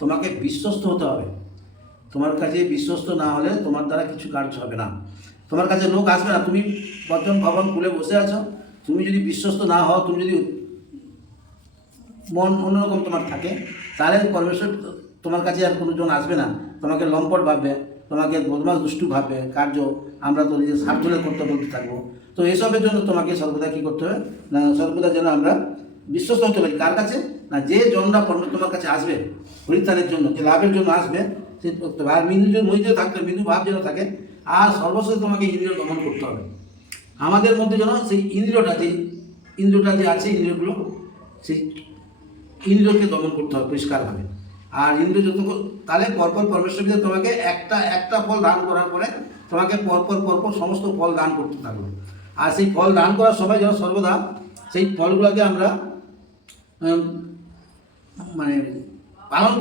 তোমাকে বিশ্বস্ত হতে হবে। তোমার কাছে বিশ্বস্ত না হলে তোমার দ্বারা কিছু কার্য হবে না, তোমার কাছে লোক আসবে না। তুমি বর্তমান ভবন খুলে বসে আছো, তুমি যদি বিশ্বস্ত না হও, তুমি যদি মন অন্যরকম তোমার থাকে, তাহলে পরমেশ্বর তোমার কাছে আর কোনো জন আসবে না। তোমাকে লম্পট ভাববে, তোমাকে বদমাস দুষ্টু ভাববে, কার্য আমরা তো নিজের স্বার্থলে করতে বলতে থাকবো। তো এসবের জন্য তোমাকে সর্বদা কী করতে হবে না, সর্বদা যেন আমরা বিশ্বস্ত হতে পারি। কার কাছে না, যে জনরা তোমার কাছে আসবে পরিত্রাণের জন্য, যে লাভের জন্য আসবে, সে করতে হবে। আর মৃদু থাকতে মৃদু ভাব যেন থাকে। আর সর্বশেষ তোমাকে ইন্দ্রিয় দমন করতে হবে। আমাদের মধ্যে যেন সেই ইন্দ্রিয়টা যে আছে, ইন্দ্রিয়গুলো, সেই ইন্দ্রিয়কে দমন করতে হবে পরিষ্কারভাবে। আর ইন্দ্রিয় যত তাহলে পরপর পরমেশ্বর তোমাকে একটা ফল দান করার পরে তোমাকে পরপর সমস্ত ফল দান করতে থাকবে। আর সেই ফল দান করার সময় যেন সর্বদা সেই ফলগুলোকে আমরা মানে পালন